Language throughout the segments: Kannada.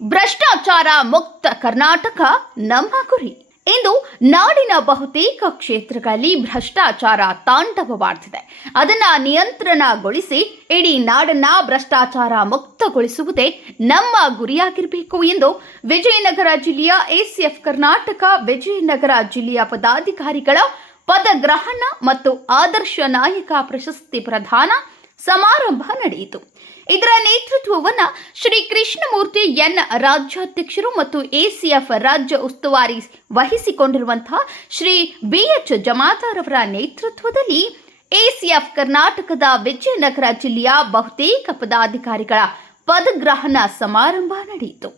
ಭ್ರಷ್ಟಾಚಾರ ಮುಕ್ತ ಕರ್ನಾಟಕ ನಮ್ಮ ಗುರಿ. ಇಂದು ನಾಡಿನ ಬಹುತೇಕ ಕ್ಷೇತ್ರಗಳಲ್ಲಿ ಭ್ರಷ್ಟಾಚಾರ ತಾಂಡವವಾಡ್ತಿದೆ. ಅದನ್ನ ನಿಯಂತ್ರಣಗೊಳಿಸಿ ಇಡೀ ನಾಡನ್ನ ಭ್ರಷ್ಟಾಚಾರ ಮುಕ್ತಗೊಳಿಸುವುದೇ ನಮ್ಮ ಗುರಿಯಾಗಿರಬೇಕು ಎಂದು ವಿಜಯನಗರ ಜಿಲ್ಲೆಯ ಎಸಿಎಫ್ ಕರ್ನಾಟಕ ವಿಜಯನಗರ ಜಿಲ್ಲೆಯ ಪದಾಧಿಕಾರಿಗಳ ಪದಗ್ರಹಣ ಮತ್ತು ಆದರ್ಶ ನಾಯಕ ಪ್ರಶಸ್ತಿ ಪ್ರದಾನ ಸಮಾರಂಭ ನಡೆಯಿತು. ಇದರ ನೇತೃತ್ವವನ್ನು ಶ್ರೀ ಕೃಷ್ಣಮೂರ್ತಿ ಎನ್ ರಾಜ್ಯಾಧ್ಯಕ್ಷರು ಮತ್ತು ಎಸಿಎಫ್ ರಾಜ್ಯ ಉಸ್ತುವಾರಿ ವಹಿಸಿಕೊಂಡಿರುವಂತಹ ಶ್ರೀ ಬಿಎಚ್ ಜಮಾದಾರ್ ಅವರ ನೇತೃತ್ವದಲ್ಲಿ ಎಸಿಎಫ್ ಕರ್ನಾಟಕದ ವಿಜಯನಗರ ಜಿಲ್ಲೆಯ ಬಹುತೇಕ ಪದಾಧಿಕಾರಿಗಳ ಪದಗ್ರಹಣ ಸಮಾರಂಭ ನಡೆಯಿತು.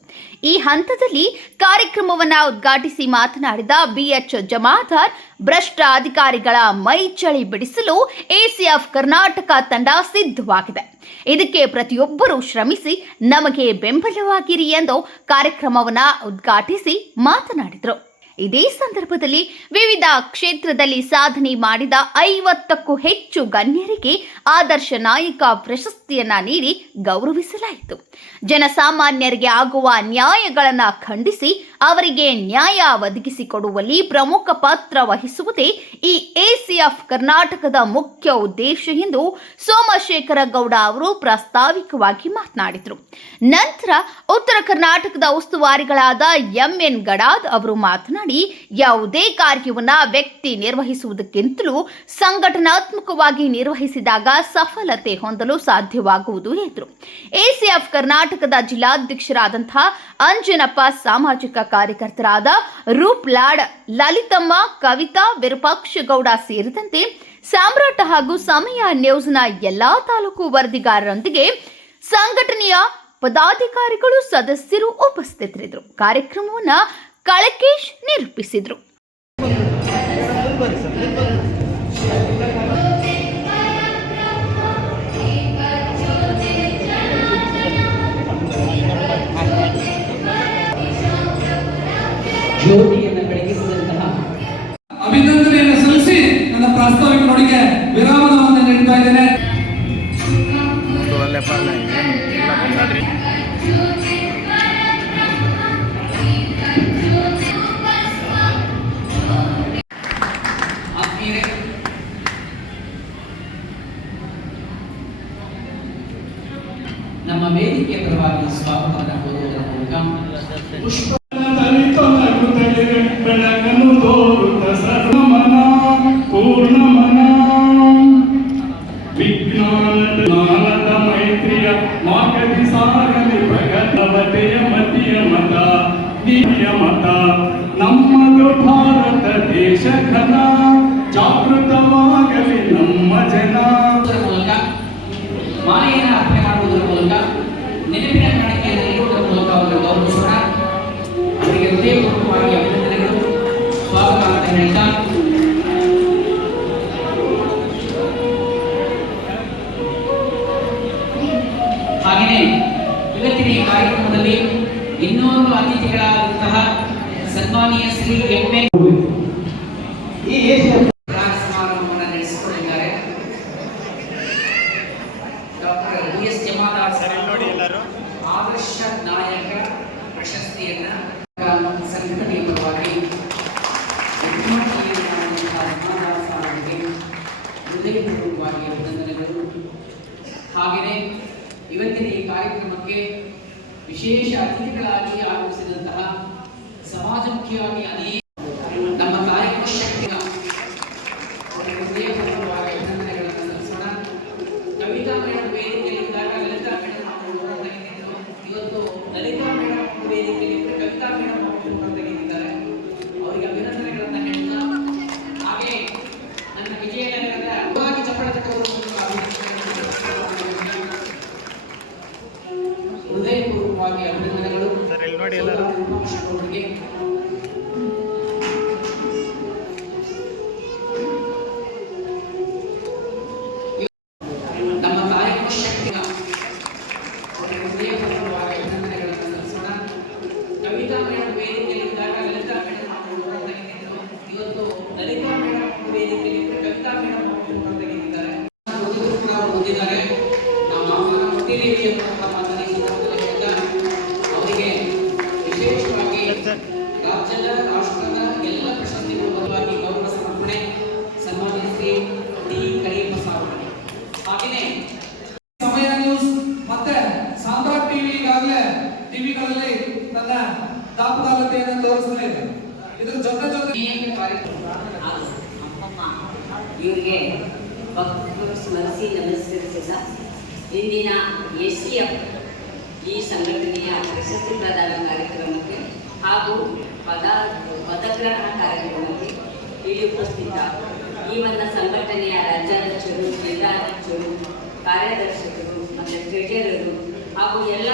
ಈ ಹಂತದಲ್ಲಿ ಕಾರ್ಯಕ್ರಮವನ್ನು ಉದ್ಘಾಟಿಸಿ ಮಾತನಾಡಿದ ಬಿಎಚ್ ಜಮಾದಾರ್, ಭ್ರಷ್ಟ ಅಧಿಕಾರಿಗಳ ಮೈ ಚಳಿ ಬಿಡಿಸಲು ಎಸಿಎಫ್ ಕರ್ನಾಟಕ ತಂಡ ಸಿದ್ಧವಾಗಿದೆ. ಇದಕ್ಕೆ ಪ್ರತಿಯೊಬ್ಬರೂ ಶ್ರಮಿಸಿ ನಮಗೆ ಬೆಂಬಲವಾಗಿರಿ ಎಂದು ಕಾರ್ಯಕ್ರಮವನ್ನು ಉದ್ಘಾಟಿಸಿ ಮಾತನಾಡಿದರು. ಇದೇ ಸಂದರ್ಭದಲ್ಲಿ ವಿವಿಧ ಕ್ಷೇತ್ರದಲ್ಲಿ ಸಾಧನೆ ಮಾಡಿದ 50ಕ್ಕೂ ಹೆಚ್ಚು ಗಣ್ಯರಿಗೆ ಆದರ್ಶ ನಾಯಕ ಪ್ರಶಸ್ತಿಯನ್ನ ನೀಡಿ ಗೌರವಿಸಲಾಯಿತು. ಜನಸಾಮಾನ್ಯರಿಗೆ ಆಗುವ ನ್ಯಾಯಗಳನ್ನು ಖಂಡಿಸಿ ಅವರಿಗೆ ನ್ಯಾಯ ಒದಗಿಸಿಕೊಡುವಲ್ಲಿ ಪ್ರಮುಖ ಪಾತ್ರ ವಹಿಸುವುದೇ ಈ ಎಸಿಎಫ್ ಕರ್ನಾಟಕದ ಮುಖ್ಯ ಉದ್ದೇಶ ಎಂದು ಸೋಮಶೇಖರ ಗೌಡ ಅವರು ಪ್ರಾಸ್ತಾವಿಕವಾಗಿ ಮಾತನಾಡಿದರು. ನಂತರ ಉತ್ತರ ಕರ್ನಾಟಕದ ಉಸ್ತುವಾರಿಗಳಾದ ಎಂಎನ್ ಗಡಾದ್ ಅವರು ಮಾತನಾಡಿ, ಯಾವುದೇ ಕಾರ್ಯವನ್ನ ವ್ಯಕ್ತಿ ನಿರ್ವಹಿಸುವುದಕ್ಕಿಂತಲೂ ಸಂಘಟನಾತ್ಮಕವಾಗಿ ನಿರ್ವಹಿಸಿದಾಗ ಸಫಲತೆ ಹೊಂದಲು ಸಾಧ್ಯವಾಗುವುದು ಎಂದರು. ಎಸಿಎಫ್ ಕರ್ನಾಟಕದ ಜಿಲ್ಲಾಧ್ಯಕ್ಷರಾದಂತಹ ಅಂಜನಪ್ಪ, ಸಾಮಾಜಿಕ ಕಾರ್ಯಕರ್ತರಾದ ರೂಪ್ಲಾಡ್, ಲಲಿತಮ್ಮ, ಕವಿತಾ, ವಿರೂಪಾಕ್ಷಗೌಡ ಸೇರಿದಂತೆ ಸಾಮ್ರಾಟ ಹಾಗೂ ಸಮಯ ನ್ಯೂಸ್ನ ಎಲ್ಲಾ ತಾಲೂಕು ವರದಿಗಾರರೊಂದಿಗೆ ಸಂಘಟನೆಯ ಪದಾಧಿಕಾರಿಗಳು, ಸದಸ್ಯರು ಉಪಸ್ಥಿತರಿದ್ದರು. ಕಾರ್ಯಕ್ರಮವನ್ನು ಕಳಕೇಶ್ ನಿರೂಪಿಸಿದರು. ಜ್ಯೋತಿಯನ್ನು ಬೆಳಗಿಸಿದಂತಹ ಅಭಿನಂದನೆಯನ್ನು ಸಲ್ಲಿಸಿ ನನ್ನ ಪ್ರಾಸ್ತಾವಿಕ ನುಡಿಗೆ ವಿರಾಮವನ್ನು ನೀಡ್ತಾ ಇದ್ದೇನೆ. ನಮ್ಮ ವೇದಿಕೆಯ ಪರವಾಗಿ ಸ್ವಾಗತವನ್ನು ಕೋರುವುದರ ಮೂಲಕ ಬೆಳಕನ್ನು ತೋರುತ್ತ ಸರ್ವಮನ ಪೂರ್ಣಮನ ವಿಜ್ಞಾನದ ಮೈತ್ರಿಯ ಮಾಗತಿ ಸಾಗಲಿ ಪ್ರಗತವತೆಯ ಮತಿಯ ಮತ ದಿವ್ಯ ಮತ ನಮ್ಮದು ಭಾರತ ದೇಶ ಘನ ಜಾಗೃತವಾಗಲಿ ನಮ್ಮ ಜನ. ಮೂಲಕ ಮಾಲೆಯನ್ನು ಅರ್ಪಣೆ ಮಾಡುವುದರ ಮೂಲಕ ನೆನಪಿನ ಕಾಣಿಕೆಯನ್ನು ನೀಡುವುದರ ಮೂಲಕ ಅವರನ್ನು ಗೌರವಿಸೋಣ. ಅವರಿಗೆ ಹೃದಯಪೂರ್ವಕವಾಗಿ ಅಭಿನಂದನೆಗಳು, ಸ್ವಾಗತ ಅಂತ ಹೇಳ್ತಾ ಹಾಗೆಯೇ ಇವತ್ತಿನ ಈ ಕಾರ್ಯಕ್ರಮದಲ್ಲಿ ಇನ್ನೋರ್ವ ಅತಿಥಿಗಳಾದಂತಹ ಸನ್ಮಾನೀಯ ಶ್ರೀ ಎಂಎನ್ ಸಮಾರಂಭವನ್ನು ನಡೆಸಿಕೊಂಡಿದ್ದಾರೆ. ಡಾಕ್ಟರ್ ಬಿಎಸ್ ಜಮಾದಾರ್ ಆದರ್ಶ ನಾಯಕ ಪ್ರಶಸ್ತಿಯನ್ನ ಸಂಘಟನೆಯ ಪರವಾಗಿ ಹೃದಯಪೂರ್ವಕವಾಗಿ ಅಭಿನಂದನೆಗಳು. ಹಾಗೆಯೇ ಇವತ್ತಿನ ಈ ಕಾರ್ಯಕ್ರಮಕ್ಕೆ ವಿಶೇಷ ಅತಿಥಿಗಳಾಗಿ ಆಗಮಿಸಿದಂತಹ ಸಮಾಜಮುಖಿಯಾಗಿ ಅನೇಕ ನಮ್ಮ ಕಾಯಕ ಶಕ್ತಿಯ ಹೃದಯಪೂರ್ವಕವಾಗಿ ಅಭಿನಂದನೆಗಳನ್ನು ಸಲ್ಲಿಸೋಣ. ಕವಿತಾ ಮೇಡಮ್ ವೇದಿಕೆಯಲ್ಲಿದ್ದಾಗ ಲಲಿತಾ ಮೇಡಮ್ ಅವರು ತೆಗೆದಿದ್ದರು. ಇವತ್ತು ಲಲಿತಾ ಮೇಡಮ್ ವೇದಿಕೆಯಲ್ಲಿ ಕವಿತಾ ಮೇಡಮ್ ಅವರು ತೆಗೆದಿದ್ದಾರೆ. ಅವರಿಗೆ ಅಭಿನಂದನೆಗಳನ್ನು ಹೇಳ್ತಾ ಹಾಗೆ ನನ್ನ ವಿಜಯನಗರದ ಚಪ್ಪಳ ಹೃದಯಪೂರ್ವಕವಾಗಿ ಅಭಿನಂದನೆಗಳು. ನಮ್ಮ ಕಾಯಕ ಶಕ್ತಿಯ ಹೃದಯಪೂರ್ವಕವಾಗಿ ಅಭಿನಂದನೆಗಳನ್ನು ಸಲ್ಲಿಸೋಣ. ಕವಿತಾ ಮೇಡಮ್ ವೇದಿಕೆಯಲ್ಲಿದ್ದಾಗ ಲಲಿತಾ ಮೇಡಮ್ ಅವರು ತೆಗೆದಿದ್ದರು. ಇವತ್ತು ಲಲಿತಾ ಮೇಡಮ್ ವೇದಿಕೆಯಲ್ಲಿ ಕವಿತಾ ಮೇಡಮ್ ಅವರು ತೆಗೆದಿದ್ದಾರೆ. ಹೊಂದಿದ್ದಾರೆ. ನಮ್ಮ ಮಾತಿನ ಅವರಿಗೆ ರಾಜ್ಯದ ರಾಷ್ಟ್ರದ ಎಲ್ಲ ಪ್ರಶಸ್ತಿಗಳು ಬದಲಾಗಿ ಗೌರವ ಸಮರ್ಪಣೆ ಸನ್ಮಾನ್ಯ ಶ್ರೀ ಡಿ ಕರಿಯಪ್ಪ ಸಾಹೇಬರು. ಹಾಗೆಯೇ ಸಮಯ ನ್ಯೂಸ್ ಮತ್ತೆ ಸಾಮ್ರಾಟ್ ಟಿವಿ ಈಗಾಗಲೇ ಟಿವಿಗಳಲ್ಲಿ ತನ್ನ ದಾಪುಗಾಲತೆಯನ್ನು ತೋರಿಸ್ತಾ ಇದೆ. ಇದ್ರ ಜೊತೆ ಇವರಿಗೆ ಭಕ್ತರು ಸ್ಮರಿಸಿ ನಮಸ್ಕರಿಸಿದ ಇಂದಿನ ACF ಈ ಸಂಘಟನೆಯ ಪ್ರಶಸ್ತಿ ಪ್ರದಾನ ಕಾರ್ಯಕ್ರಮಕ್ಕೆ ಹಾಗೂ ಪದಗ್ರಹಣ ಕಾರ್ಯಕ್ರಮಕ್ಕೆ ಇಲ್ಲಿ ಉಪಸ್ಥಿತ ಈ ಒಂದು ಸಂಘಟನೆಯ ರಾಜ್ಯಾಧ್ಯಕ್ಷರು, ಜಿಲ್ಲಾಧ್ಯಕ್ಷರು, ಕಾರ್ಯದರ್ಶಕರು ಮತ್ತು ಟ್ರೆಜರರು ಹಾಗೂ ಎಲ್ಲ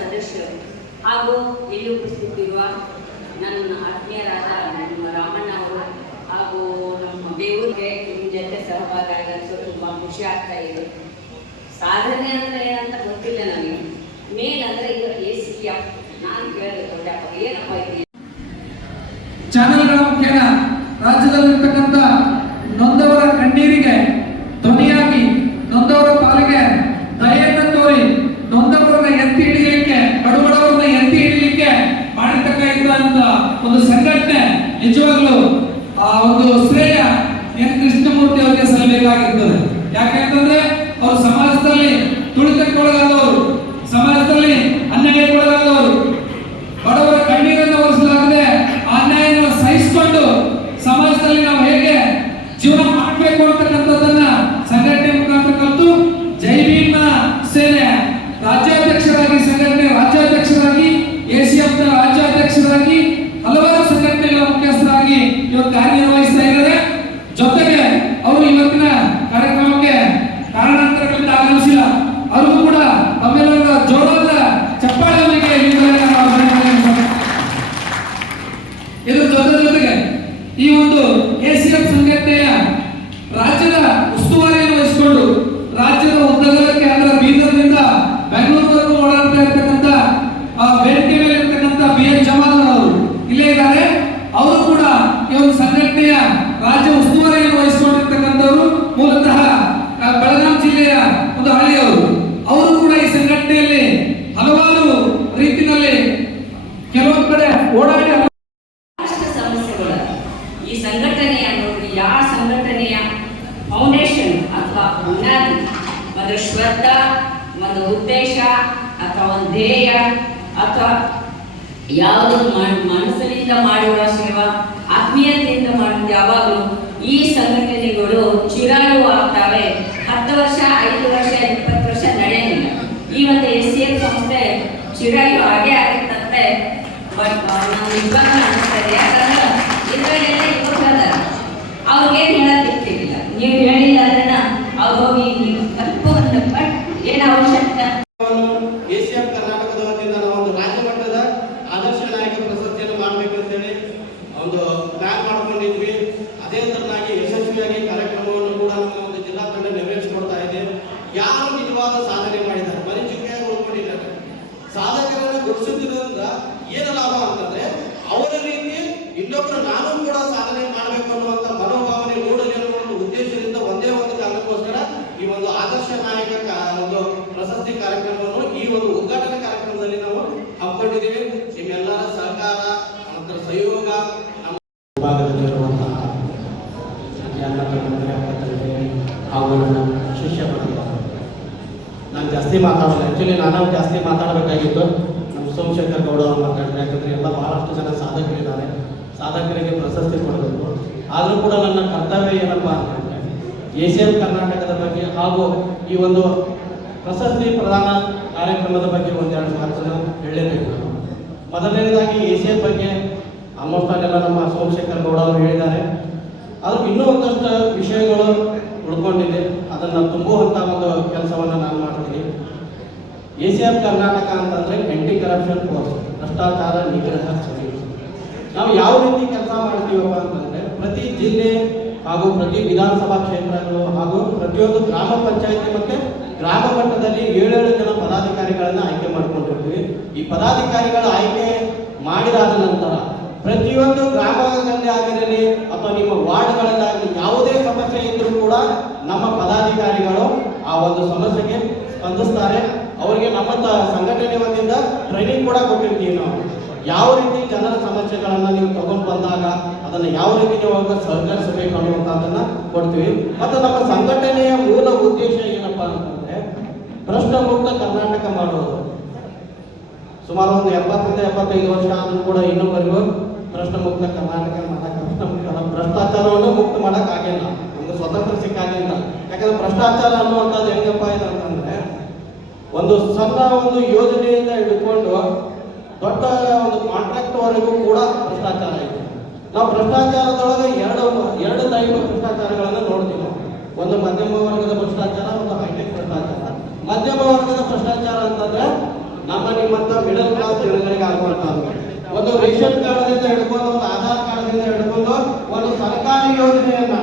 ಸದಸ್ಯರು ಹಾಗೂ ಇಲ್ಲಿ ಉಪಸ್ಥಿತಿರುವ ನನ್ನ ಆತ್ಮೀಯರಾದ ನಮ್ಮ ರಾಮಣ್ಣ ಅವರು ಹಾಗೂ ನಮ್ಮ ಬೇವೂರಿಗೆ ನಿಮ್ಮ ಜೊತೆ ಸಹಭಾಗಿಯಾಗಲು ತುಂಬ ಖುಷಿ ಆಗ್ತಾ ಇದೆ. ಸಾಧನೆ ಅಂದರೆ ಏನಂತ ಗೊತ್ತಿಲ್ಲ ನನಗೆ, ಮೇನ್ ಅಂದರೆ ಇದು ACF ನಾನು ಕೇಳಬೇಕು ಏನಪ್ಪ ಇದೆ ಚಾನೆಲ್ಗಳ ಮುಖೇನ ರಾಜ್ಯದಲ್ಲಿರ್ತಕ್ಕಂಥ ನೊಂದವರ ಕಣ್ಣೀರಿಗೆ ಧ್ವನಿಯಾಗಿ ನೊಂದವರ ಪಾಲಿಗೆ ದಯೆಯನ್ನು ತೋರಿ ನೊಂದವರನ್ನ ಎತ್ತಿ ಹಿಡಿಯಲಿಕ್ಕೆ, ಕಡುಬಡವರನ್ನ ಎತ್ತಿ ಹಿಡಿಯಲಿಕ್ಕೆ ಮಾಡಿರ್ತಕ್ಕಂಥ ಒಂದು ಸಂಘಟನೆ ನಿಜವಾಗ್ಲೂ ಆ ಒಂದು ಶ್ರೇಯ ಎನ್ ಕೃಷ್ಣಮೂರ್ತಿ ಅವರಿಗೆ ಸಲ್ಲಬೇಕಾಗಿರ್ತದೆ. ಯಾಕೆಂತಂದ್ರೆ ಅವರು ಸಮಾಜದಲ್ಲಿ ತುಳಿತಕ್ಕೊಳಗಾದವರು, ಸಮಾಜದಲ್ಲಿ ಅನ್ಯಾಯಕ್ಕೊಳಗಾದವರು, ಬಡವರ ಕಣ್ಣೀರನ್ನು ಒರೆಸಲಾಗದೆ ಅನ್ಯಾಯವನ್ನು ಸಹಿಸಿಕೊಂಡು ಸಮಾಜದಲ್ಲಿ ನಾವು ಹೇಗೆ ಜೀವನ ಮಾಡಬೇಕು ಅಂತಕ್ಕಂಥದ್ದನ್ನ ಸಂಘಟನೆ ಮುಖಾಂತರ ಕಲಿತು ಜೈ ಭೀಮ್ ಸೇನೆ ರಾಜ್ಯಾಧ್ಯಕ್ಷರಾಗಿ, ಸಂಘಟನೆ ರಾಜ್ಯಾಧ್ಯಕ್ಷರಾಗಿ, ACF ನ ರಾಜ್ಯಾಧ್ಯಕ್ಷರಾಗಿ, ಹಲವಾರು ಸಂಘಟನೆಗಳ ಮುಖ್ಯಸ್ಥರಾಗಿ ಇವತ್ತು ಕಾರ್ಯನಿರ್ವಹಿಸ್ತಾ ಇದ್ದಾರೆ. ಜೊತೆಗೆ ಅವರು ಇವತ್ತಿನ ಕಾರ್ಯಕ್ರಮಕ್ಕೆ ಕಾರಣಾಂತರಗಳಿಂದ ಆಗಮಿಸಿಲ್ಲ. ಅವ್ರಿಗೂ ಕೂಡ ತಮ್ಮೆಲ್ಲರ ಜೋರಾದ ಚಪ್ಪಾಳೆಯೊಂದಿಗೆ ಇದ್ರ ಜೊತೆಗೆ ಈ ಒಂದು ACF ಸಂಘಟನೆಯ ರಾಜ್ಯದ ಉಸ್ತುವಾರಿಯನ್ನು ವಹಿಸಿಕೊಂಡು ರಾಜ್ಯದ ಉದ್ದಗಲಕ್ಕೆ ಅದರ ಬೀದರ್ನಿಂದ ಬೆಂಗಳೂರಿನವರೆಗೂ ಓಡಾಡ್ತಾ ಇರ್ತಕ್ಕಂಥ ವೇದಿಕೆ ಮೇಲೆ ಇರ್ತಕ್ಕಂಥ BN ಜಮಾಲ್ ಅವರು ಇಲ್ಲೇ ಇದ್ದಾರೆ. ಅವರು ಕೂಡ ಈ ಒಂದು ಸಂಘಟನೆಯ ರಾಜ್ಯ ಉಸ್ತುವಾರಿಯನ್ನು ವಹಿಸಿಕೊಂಡಿರ್ತಕ್ಕಂಥವರು ಮೂಲತಃ ಬೆಳಗಾವಿ ಜಿಲ್ಲೆಯ ಒಂದು ಹಳ್ಳಿಯವರು. ಅವರು ಕೂಡ ಈ ಸಂಘಟನೆಯಲ್ಲಿ ಹಲವಾರು ರೀತಿಯಲ್ಲಿ ಕೆಲವೊಂದು ಕಡೆ ಓಡಾಡಿ ಸಮಸ್ಯೆಗಳು ಈ ಸಂಘಟನೆಯ ನೋಡಿ, ಯಾವ ಸಂಘಟನೆಯ ಫೌಂಡೇಶನ್ ಅಥವಾ ಬುನಾದಿ ಒಂದು ಶ್ರದ್ಧಾ, ಒಂದು ಉದ್ದೇಶ ಅಥವಾ ಒಂದು ಧ್ಯೇಯ ಅಥವಾ ಯಾವುದು ಮನಸ್ಸಿನಿಂದ ಮಾಡುವ ಸೇವಾ, ಆತ್ಮೀಯತೆಯಿಂದ ಮಾಡುವುದು ಯಾವಾಗಲೂ ಈ ಸಂಘಟನೆಗಳು ಚಿರಾಯು ಆಗ್ತವೆ. 10 ವರ್ಷ, 5 ವರ್ಷ, 20 ವರ್ಷ ನಡೆಯಲಿಲ್ಲ. ಈ ಒಂದು ACF ಸಂಸ್ಥೆ ಚಿರಾಯು ಹಾಗೆ ಆಗುತ್ತಂತೆ. ಬಟ್ ನಾವು ನಿಜವಾಗ್ಲೂ ಅನಿಸ್ತದೆ, ಯಾಕಂದ್ರೆ ಇದರಲ್ಲೆಲ್ಲ ಯುವಕರದಾರ, ಅವ್ರಿಗೇನು ಹೇಳೋದಿರ್ತಿಲ್ಲ. ನೀವು ಹೇಳಿಲ್ಲ ಅಂದ್ರೆ ಅವ್ರು ಹೋಗಿ ತಪ್ಪು ಬಟ್ ಏನು ಅವಶ್ಯಕತೆ ACF ಕರ್ನಾಟಕದ ವತಿಯಿಂದ ನಾವು ಒಂದು ರಾಜ್ಯ ಮಟ್ಟದ ಆದರ್ಶ ನಾಯಕ ಪ್ರಶಸ್ತಿಯನ್ನು ಮಾಡಬೇಕು ಅಂತೇಳಿ ಒಂದು ಪ್ಲಾನ್ ಮಾಡ್ಕೊಂಡಿದ್ವಿ. ಅದೇ ತರನಾಗಿ ಯಶಸ್ವಿಯಾಗಿ ಕಾರ್ಯಕ್ರಮವನ್ನು ಕೂಡ ನಮ್ಮ ಒಂದು ಜಿಲ್ಲಾ ತಂಡ ನೆರವೇರಿಸಿಕೊಡ್ತಾ ಇದೆ. ಯಾರು ನಿಜವಾದ ಸಾಧನೆ ಮಾಡಿದ್ದಾರೆ, ಮರೀಚಿಕೆಯಾಗಿ ಉಳ್ಕೊಂಡಿದ್ದಾರೆ, ಸಾಧಕರನ್ನು ಗುರುತಿಸುವುದರಿಂದ ಏನು ಲಾಭ ಅಂತಂದ್ರೆ ಅವರ ರೀತಿ ಇನ್ನೊಬ್ಬರು ನಾನು ಕೂಡ ಸಾಧನೆ ಮಾಡಬೇಕು ಅನ್ನುವಂಥ ಮನೋಭಾವನೆ ಮೂಡಲಿ ಅನ್ನೋ ಒಂದು ಉದ್ದೇಶದಿಂದ ಒಂದೇ ಒಂದು ಕಾರಣಕ್ಕೋಸ್ಕರ ಈ ಒಂದು ಆದರ್ಶ ನಾಯಕ ಒಂದು ಪ್ರಶಸ್ತಿ ಕಾರ್ಯಕ್ರಮವನ್ನು ಈ ಒಂದು ಉದ್ಘಾಟನಾ ಕಾರ್ಯಕ್ರಮದಲ್ಲಿ ನಾವು ಹಮ್ಮಿಕೊಂಡಿದ್ದೀವಿ. ನಿಮ್ಮೆಲ್ಲರ ಸಹಕಾರ ಮತ್ತು ಸಹಯೋಗ ನಮ್ಮ ವಿಭಾಗದಲ್ಲಿರುವಂತಹ ಹಾಗೂ ನನ್ನ ಶಿಷ್ಯ ಬಂಧುಗಳು, ನಾನು ಜಾಸ್ತಿ ಮಾತಾಡೋಲ್ಲ. ಆ್ಯಕ್ಚುಲಿ ನಾನು ಜಾಸ್ತಿ ಮಾತಾಡಬೇಕಾಗಿತ್ತು. ನಮ್ಮ ಸೋಮಶೇಖರ್ ಗೌಡ ಅವರು ಮಾತಾಡಿದ್ರೆ, ಯಾಕಂದರೆ ಎಲ್ಲ ಬಹಳಷ್ಟು ಜನ ಸಾಧಕರಿದ್ದಾರೆ, ಸಾಧಕರಿಗೆ ಪ್ರಶಸ್ತಿ ಕೊಡಬೇಕು. ಆದರೂ ಕೂಡ ನನ್ನ ಕರ್ತವ್ಯ ಏನಪ್ಪ ಅಂತಂದರೆ ACF ಕರ್ನಾಟಕದ ಬಗ್ಗೆ ಹಾಗೂ ಈ ಒಂದು ಪ್ರಶಸ್ತಿ ಪ್ರದಾನ ಕಾರ್ಯಕ್ರಮದ ಬಗ್ಗೆ ಒಂದೆರಡು ಮಾತನ್ನು ಹೇಳಲೇಬೇಕು. ಮೊದಲನೇದಾಗಿ ACF ಬಗ್ಗೆ ಆಲ್ಮೋಸ್ಟ್ ಅಲ್ಲೆಲ್ಲ ನಮ್ಮ ಸೋಮಶೇಖರ್ ಗೌಡ ಅವರು ಹೇಳಿದ್ದಾರೆ. ಆದರೂ ಇನ್ನೂ ಒಂದಷ್ಟು ವಿಷಯಗಳು ಉಳ್ಕೊಂಡಿದೆ, ಅದನ್ನು ತುಂಬುವಂಥ ಒಂದು ಕೆಲಸವನ್ನು ನಾನು ಮಾಡ್ತೀನಿ. ACF ಕರ್ನಾಟಕ ಅಂತಂದರೆ ಆ್ಯಂಟಿ ಕರಪ್ಷನ್ ಫೋರ್ಸ್, ಭ್ರಷ್ಟಾಚಾರ ನಿಗ್ರಹ ಸಮಿತಿ. ನಾವು ಯಾವ ರೀತಿ ಕೆಲಸ ಮಾಡ್ತೀವಪ್ಪ ಅಂತಂದರೆ ಪ್ರತಿ ಜಿಲ್ಲೆ ಹಾಗೂ ಪ್ರತಿ ವಿಧಾನಸಭಾ ಕ್ಷೇತ್ರಗಳು ಹಾಗೂ ಪ್ರತಿಯೊಂದು ಗ್ರಾಮ ಪಂಚಾಯತಿ ಮತ್ತು ಗ್ರಾಮ ಮಟ್ಟದಲ್ಲಿ 7 ಜನ ಪದಾಧಿಕಾರಿಗಳನ್ನು ಆಯ್ಕೆ ಮಾಡ್ಕೊಂಡಿರ್ತೀವಿ. ಈ ಪದಾಧಿಕಾರಿಗಳ ಆಯ್ಕೆ ಮಾಡಿದಾದ ನಂತರ ಪ್ರತಿಯೊಂದು ಗ್ರಾಮದಲ್ಲಿ ಆಗಿರಲಿ ಅಥವಾ ನಿಮ್ಮ ವಾರ್ಡ್ಗಳಲ್ಲಾಗಲಿ ಯಾವುದೇ ಸಮಸ್ಯೆ ಇದ್ದರೂ ಕೂಡ ನಮ್ಮ ಪದಾಧಿಕಾರಿಗಳು ಆ ಒಂದು ಸಮಸ್ಯೆಗೆ ಸ್ಪಂದಿಸ್ತಾರೆ. ಅವರಿಗೆ ನಮ್ಮ ಸಂಘಟನೆ ವತಿಯಿಂದ ಟ್ರೈನಿಂಗ್ ಕೂಡ ಕೊಟ್ಟಿರ್ತೀವಿ ನಾವು. ಯಾವ ರೀತಿ ಜನರ ಸಮಸ್ಯೆಗಳನ್ನು ನೀವು ತಗೊಂಡು ಬಂದಾಗ ಅದನ್ನು ಯಾವ ರೀತಿ ನೀವು ಅವಾಗ ಸಹಕರಿಸಬೇಕು ಅನ್ನುವಂಥದ್ದನ್ನ ಕೊಡ್ತೀವಿ. ಮತ್ತು ನಮ್ಮ ಸಂಘಟನೆಯ ಮೂಲ ಉದ್ದೇಶ ಏನಪ್ಪಾ ಅಂತಂದ್ರೆ ಭ್ರಷ್ಟ ಮುಕ್ತ ಕರ್ನಾಟಕ ಮಾಡೋದು. ಸುಮಾರು ಒಂದು 70-75 ವರ್ಷ ಆದರೂ ಕೂಡ ಇನ್ನೂವರೆಗೂ ಭ್ರಷ್ಟ ಮುಕ್ತ ಕರ್ನಾಟಕ ಭ್ರಷ್ಟಾಚಾರವನ್ನು ಮುಕ್ತ ಮಾಡಕ್ ಆಗಿಲ್ಲ. ನಮ್ಗೆ ಸ್ವತಂತ್ರ ಸಿಕ್ಕಾಗಿಲ್ಲ. ಯಾಕಂದ್ರೆ ಭ್ರಷ್ಟಾಚಾರ ಅನ್ನುವಂಥದ್ದು ಹೆಂಗಪ್ಪ ಇದೆ ಅಂತಂದ್ರೆ ಒಂದು ಸಣ್ಣ ಒಂದು ಯೋಜನೆಯಿಂದ ಹಿಡ್ಕೊಂಡು ದೊಡ್ಡ ಒಂದು ಕಾಂಟ್ರಾಕ್ಟ್ ವರೆಗೂ ಕೂಡ ಭ್ರಷ್ಟಾಚಾರ ಇದೆ. ನಾವು ಭ್ರಷ್ಟಾಚಾರದೊಳಗೆ ಎರಡು ಟೈಪ್ ಭ್ರಷ್ಟಾಚಾರಗಳನ್ನು ನೋಡ್ತೀವಿ. ಒಂದು ಮಧ್ಯಮ ವರ್ಗದ ಭ್ರಷ್ಟಾಚಾರ, ಒಂದು ಹೈಟೆಕ್ ಭ್ರಷ್ಟಾಚಾರ. ಮಧ್ಯಮ ವರ್ಗದ ಭ್ರಷ್ಟಾಚಾರ ಅಂತಂದ್ರೆ ನಮ್ಮ ನಿಮ್ಮಂತ ಮಿಡಲ್ ಕ್ಲಾಸ್ ಜನಗಳಿಗೆ ಆಗುವಂತಹದ್ದು. ಒಂದು ರೇಷನ್ ಕಾರ್ಡ್ದಿಂದ ಹಿಡ್ಕೊಂಡು, ಒಂದು ಆಧಾರ್ ಕಾರ್ಡ್ದಿಂದ ಹಿಡ್ಕೊಂಡು, ಒಂದು ಸರ್ಕಾರಿ ಯೋಜನೆಯನ್ನ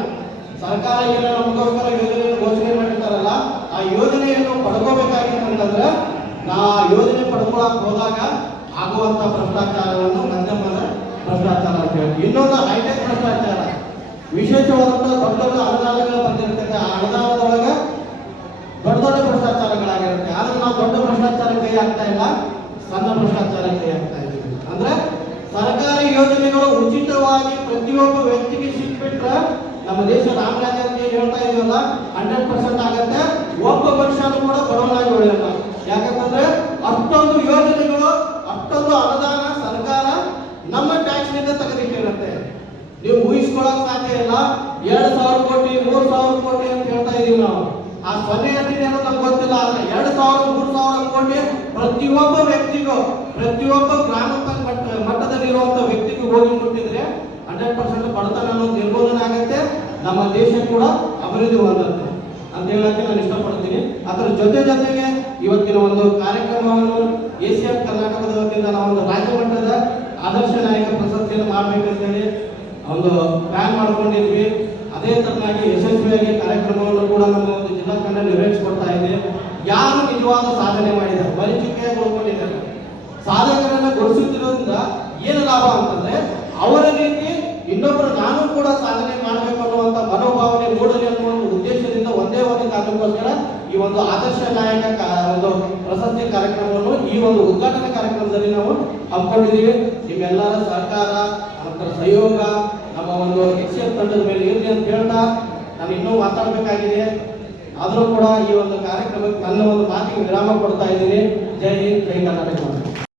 ಸರ್ಕಾರ ಏನು ನಮಗೋಸ್ಕರ ಯೋಜನೆ ಘೋಷಣೆ ಮಾಡಿರ್ತಾರಲ್ಲ, ಆ ಯೋಜನೆಯನ್ನು ಪಡ್ಕೋಬೇಕಾಗಿದೆ ಅಂತಂದ್ರೆ ಆ ಯೋಜನೆ ಪಡ್ಕೊಳಕ್ ಹೋದಾಗ ಆಗುವಂತ ಭ್ರಷ್ಟಾಚಾರವನ್ನು ಮಧ್ಯಮದ ಭ್ರಷ್ಟಾಚಾರ ಅಂತ ಹೇಳ್ತೀವಿ. ಇನ್ನೊಂದು ಹೈಟೆಕ್ ಭ್ರಷ್ಟಾಚಾರ, ವಿಶೇಷವಾದಂತ ದೊಡ್ಡ ದೊಡ್ಡ ಅನುದಾನಗಳು ಬಂದಿರ್ತದೆ. ಆ ಅನುದಾನದೊಳಗೆ ದೊಡ್ಡ ದೊಡ್ಡ ಭ್ರಷ್ಟಾಚಾರಗಳಾಗಿರುತ್ತೆ. ಆದ್ರೆ ನಾವು ದೊಡ್ಡ ಭ್ರಷ್ಟಾಚಾರ ಕೈ ಆಗ್ತಾ ಇಲ್ಲ, ಸಣ್ಣ ಭ್ರಷ್ಟಾಚಾರ ಕೈ ಆಗ್ತಾ ಇದ್ದೀವಿ. ಅಂದ್ರೆ ಸರ್ಕಾರಿ ಯೋಜನೆಗಳು ಉಚಿತವಾಗಿ ಪ್ರತಿಯೊಬ್ಬ ವ್ಯಕ್ತಿಗೆ ಸಿಕ್ಬಿಟ್ರೆ ನಮ್ಮ ದೇಶ ರಾಮರಾಜ್ಯ ಅಂತ ಏನ್ ಹೇಳ್ತಾ ಇದೀವಲ್ಲ 100% ಆಗತ್ತೆ. ಒಬ್ಬ ಮನುಷ್ಯನು ಕೂಡ ಬಡವನಾಗಿ ಉಳಿಯಲ್ಲ. ಯಾಕಂತಂದ್ರೆ ಅಷ್ಟೊಂದು ಯೋಜನೆಗಳು, ಅಷ್ಟೊಂದು ಅನುದಾನ ಸರ್ಕಾರ ನಮ್ಮ ಟ್ಯಾಕ್ಸ್ ನಿಂದ ತೆಗೆದಿಟ್ಟಿರುತ್ತೆ. ನೀವು ಊಹಿಸ್ಕೊಳಕ್ ಸಾಧ್ಯ ಇಲ್ಲ. 2,000 ಕೋಟಿ 3,000 ಕೋಟಿ ಅಂತ ಹೇಳ್ತಾ ಇದೀವಿ ನಾವು. ಆ ಸೊನ್ನೆ ಏನೋ ನಮ್ಗೆ ಗೊತ್ತಿಲ್ಲ. ಆದ್ರೆ 2,000-3,000 ಕೋಟಿ ಪ್ರತಿಯೊಬ್ಬ ವ್ಯಕ್ತಿಗೂ, ಪ್ರತಿಯೊಬ್ಬ ಗ್ರಾಮ ಮಟ್ಟದಲ್ಲಿರುವಂತ ವ್ಯಕ್ತಿಗೂ ಹೋಗಿ ಮುಟ್ಟಿದ್ರೆ 100% ಬಡತನ ಅನ್ನೋದು ನಿರ್ಮೂಲನೆ ಆಗತ್ತೆ. ನಮ್ಮ ದೇಶ ಕೂಡ ಅಭಿವೃದ್ಧಿ ಹೊಂದುತ್ತೆ ಅಂತ ಹೇಳಕ್ಕೆ ನಾನು ಇಷ್ಟಪಡ್ತೀನಿ. ಅದರ ಜೊತೆಗೆ ಇವತ್ತಿನ ಒಂದು ಕಾರ್ಯಕ್ರಮವನ್ನು ACF ಕರ್ನಾಟಕದ ವತಿಯಿಂದ ನಾವು ಒಂದು ರಾಜ್ಯ ಮಟ್ಟದ ಆದರ್ಶ ನಾಯಕ ಪ್ರಶಸ್ತಿಯನ್ನು ಮಾಡಬೇಕಂತೇಳಿ ಒಂದು ಪ್ಲಾನ್ ಮಾಡ್ಕೊಂಡಿದ್ವಿ. ಅದೇ ತರನಾಗಿ ಯಶಸ್ವಿಯಾಗಿ ಕಾರ್ಯಕ್ರಮವನ್ನು ಕೂಡ ನಮ್ಮ ಒಂದು ಜಿಲ್ಲಾ ತಂಡ ನಿರ್ವಹಿಸಿಕೊಡ್ತಾ ಇದೆ. ಯಾರು ನಿಜವಾದ ಸಾಧನೆ ಮಾಡಿದ್ದಾರೆ, ಪರಿಚಯಕ್ಕೊಳ್ಕೊಂಡಿದ್ದಾರೆ, ಸಾಧಕರನ್ನ ಗೊಳಿಸುತ್ತಿರೋದ್ರಿಂದ ಏನು ಲಾಭ ಅಂತಂದ್ರೆ ಅವರ ರೀತಿ ಇನ್ನೊಬ್ಬರು ನಾನು ಕೂಡ ಸಾಧನೆ ಮಾಡಬೇಕು ಅನ್ನುವಂತ ಮನೋಭಾವನೆ ಮೂಡಲಿ ಅನ್ನುವ ಒಂದು ಉದ್ದೇಶದಿಂದ ಒಂದೇ ಒಂದು ಕಾರಣಕ್ಕೋಸ್ಕರ ಈ ಒಂದು ಆದರ್ಶ ನಾಯಕ ಒಂದು ಪ್ರಶಸ್ತಿ ಕಾರ್ಯಕ್ರಮವನ್ನು ಈ ಒಂದು ಉದ್ಘಾಟನಾ ಕಾರ್ಯಕ್ರಮದಲ್ಲಿ ನಾವು ಹಮ್ಮಿಕೊಂಡಿದ್ದೀವಿ. ನಿಮ್ಮೆಲ್ಲರ ಸಹಕಾರ ಮತ್ತು ಸಹಯೋಗ ನಮ್ಮ ಒಂದು ACF ತಂಡದ ಮೇಲೆ ಇರಲಿ ಅಂತ ಹೇಳ್ತಾ ನಾನು ಇನ್ನೂ ಮಾತಾಡಬೇಕಾಗಿದೆ. ಆದರೂ ಕೂಡ ಈ ಒಂದು ಕಾರ್ಯಕ್ರಮಕ್ಕೆ ನನ್ನ ಒಂದು ಮಾತಿಗೆ ವಿರಾಮ ಕೊಡ್ತಾ ಇದ್ದೀನಿ. ಜೈ ಹಿಂದ್, ಜೈ ಕರ್ನಾಟಕ.